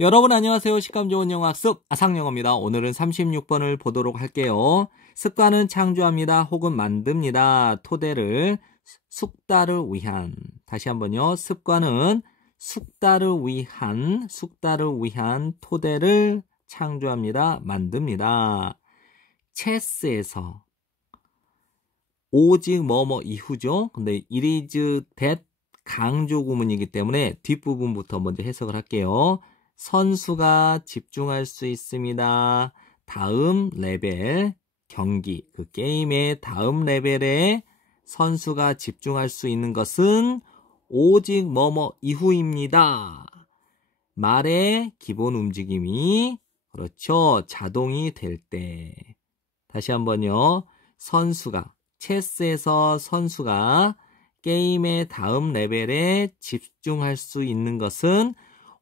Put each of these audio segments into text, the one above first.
여러분 안녕하세요. 식감 좋은 영어 학습 아상영어입니다. 오늘은 36번을 보도록 할게요. 습관은 창조합니다. 혹은 만듭니다. 토대를 숙달을 위한. 다시 한번요. 습관은 숙달을 위한 토대를 창조합니다. 만듭니다. 체스에서 오직 뭐뭐 이후죠. 근데 it is that 강조 구문이기 때문에 뒷부분부터 먼저 해석을 할게요. 선수가 집중할 수 있습니다. 다음 레벨 경기, 그 게임의 다음 레벨에 선수가 집중할 수 있는 것은 오직 뭐뭐 이후입니다. 말의 기본 움직임이 그렇죠. 자동이 될 때. 다시 한번요. 체스에서 선수가 게임의 다음 레벨에 집중할 수 있는 것은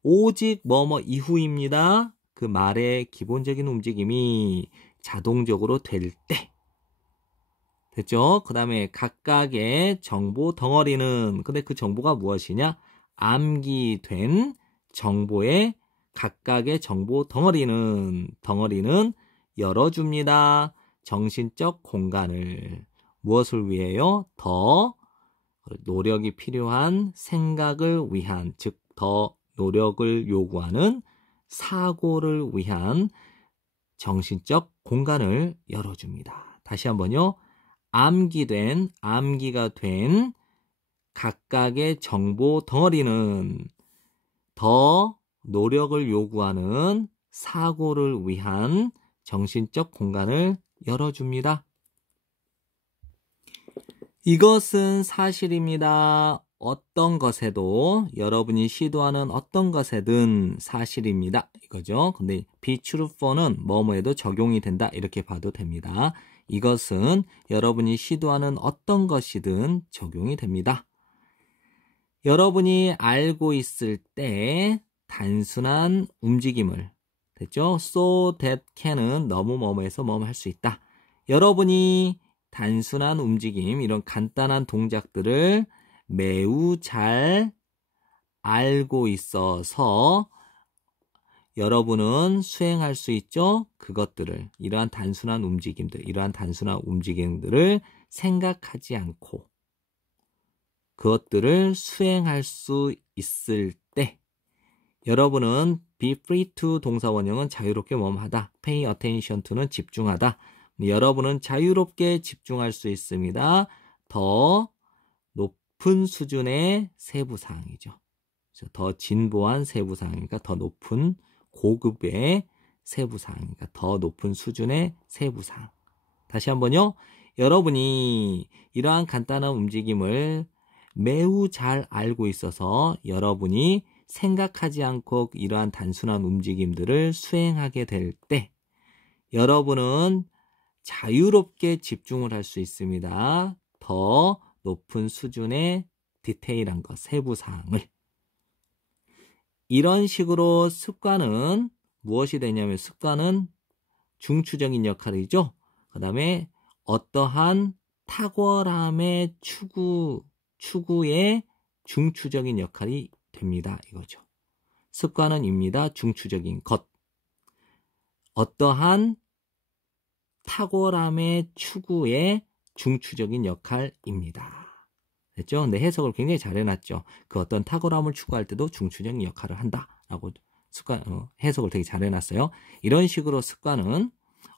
오직 뭐뭐 이후입니다. 그 말의 기본적인 움직임이 자동적으로 될 때. 됐죠? 그 다음에 각각의 정보 덩어리는, 근데 그 정보가 무엇이냐? 암기된 정보의 각각의 정보 덩어리는 열어줍니다. 정신적 공간을. 무엇을 위해요? 더 노력이 필요한 생각을 위한, 즉 더 노력을 요구하는 사고를 위한 정신적 공간을 열어줍니다. 다시 한번요. 암기가 된 각각의 정보 덩어리는 더 노력을 요구하는 사고를 위한 정신적 공간을 열어줍니다. 이것은 사실입니다. 어떤 것에도, 여러분이 시도하는 어떤 것에든 사실입니다. 이거죠. 근데 be true for는 뭐뭐에도 적용이 된다. 이렇게 봐도 됩니다. 이것은 여러분이 시도하는 어떤 것이든 적용이 됩니다. 여러분이 알고 있을 때 단순한 움직임을, 됐죠? so that can은 너무 뭐뭐해서 뭐뭐 할 수 있다. 여러분이 단순한 움직임, 이런 간단한 동작들을 매우 잘 알고 있어서 여러분은 수행할 수 있죠? 그것들을, 이러한 단순한 움직임들을 생각하지 않고 그것들을 수행할 수 있을 때 여러분은 be free to 동사 원형은 자유롭게 뭐뭐하다. pay attention to는 집중하다. 여러분은 자유롭게 집중할 수 있습니다. 더 높은 수준의 세부사항이죠. 더 진보한 세부사항이니까 더 높은 고급의 세부사항이니까 더 높은 수준의 세부사항. 다시 한번요. 여러분이 이러한 간단한 움직임을 매우 잘 알고 있어서 여러분이 생각하지 않고 이러한 단순한 움직임들을 수행하게 될 때 여러분은 자유롭게 집중을 할 수 있습니다. 더 높은 수준의 디테일한 것, 세부사항을. 이런 식으로 습관은 무엇이 되냐면 습관은 중추적인 역할이죠. 그 다음에 어떠한 탁월함의 추구의 중추적인 역할이 됩니다. 이거죠. 습관은입니다. 중추적인 것. 어떠한 탁월함의 추구의 중추적인 역할입니다. 됐죠? 근데 해석을 굉장히 잘 해놨죠. 그 어떤 탁월함을 추구할 때도 중추적인 역할을 한다라고 해석을 되게 잘 해놨어요. 이런 식으로 습관은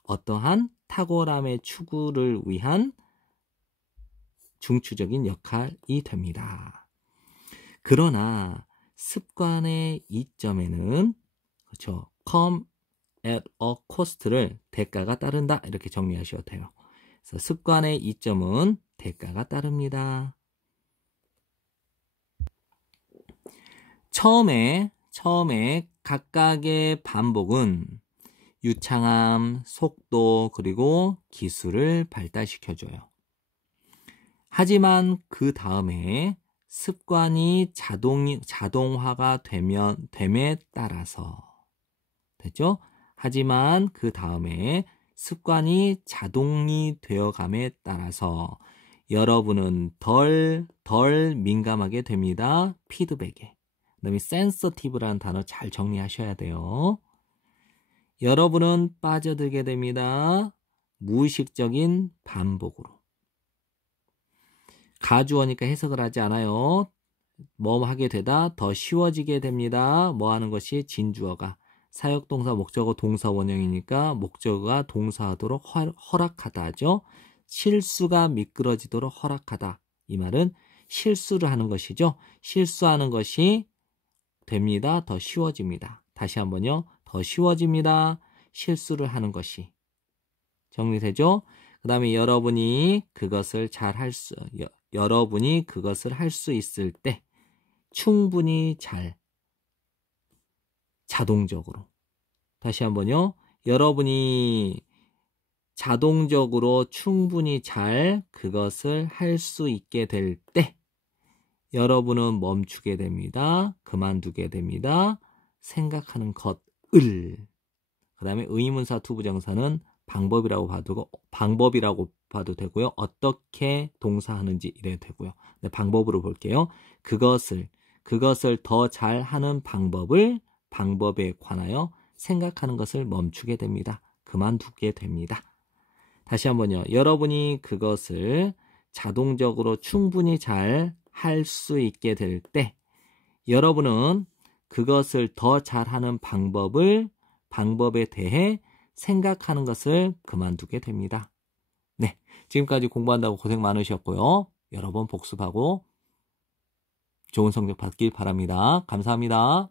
어떠한 탁월함의 추구를 위한 중추적인 역할이 됩니다. 그러나 습관의 이점에는 그렇죠. come at a cost를 대가가 따른다. 이렇게 정리하셔도 돼요. 그래서 습관의 이점은 대가가 따릅니다. 처음에 각각의 반복은 유창함, 속도, 그리고 기술을 발달시켜줘요. 하지만 그 다음에 습관이 자동화가 됨에 따라서 됐죠? 하지만 그 다음에 습관이 자동이 되어감에 따라서 여러분은 덜 민감하게 됩니다. 피드백에. 다음에 sensitive라는 단어 잘 정리하셔야 돼요. 여러분은 빠져들게 됩니다. 무의식적인 반복으로. 가주어니까 해석을 하지 않아요. 뭐 하게 되다 더 쉬워지게 됩니다. 뭐 하는 것이 진주어가 사역동사 목적어 동사 원형이니까 목적어가 동사하도록 허락하다 하죠. 실수가 미끄러지도록 허락하다. 이 말은 실수를 하는 것이죠. 실수하는 것이 됩니다. 더 쉬워집니다. 다시 한번요. 더 쉬워집니다. 실수를 하는 것이. 정리되죠? 그 다음에 여러분이 그것을 여러분이 그것을 할 수 있을 때 충분히 잘 자동적으로. 다시 한번요. 여러분이 자동적으로 충분히 잘 그것을 할 수 있게 될 때 여러분은 멈추게 됩니다. 그만두게 됩니다. 생각하는 것을. 그 다음에 의문사 투부정사는 방법이라고 봐도 되고요. 어떻게 동사하는지 이래도 되고요. 네, 방법으로 볼게요. 그것을 더 잘하는 방법에 관하여 생각하는 것을 멈추게 됩니다. 그만두게 됩니다. 다시 한번요. 여러분이 그것을 자동적으로 충분히 잘 할 수 있게 될 때 여러분은 그것을 더 잘하는 방법에 대해 생각하는 것을 그만두게 됩니다. 네, 지금까지 공부한다고 고생 많으셨고요. 여러 번 복습하고 좋은 성적 받길 바랍니다. 감사합니다.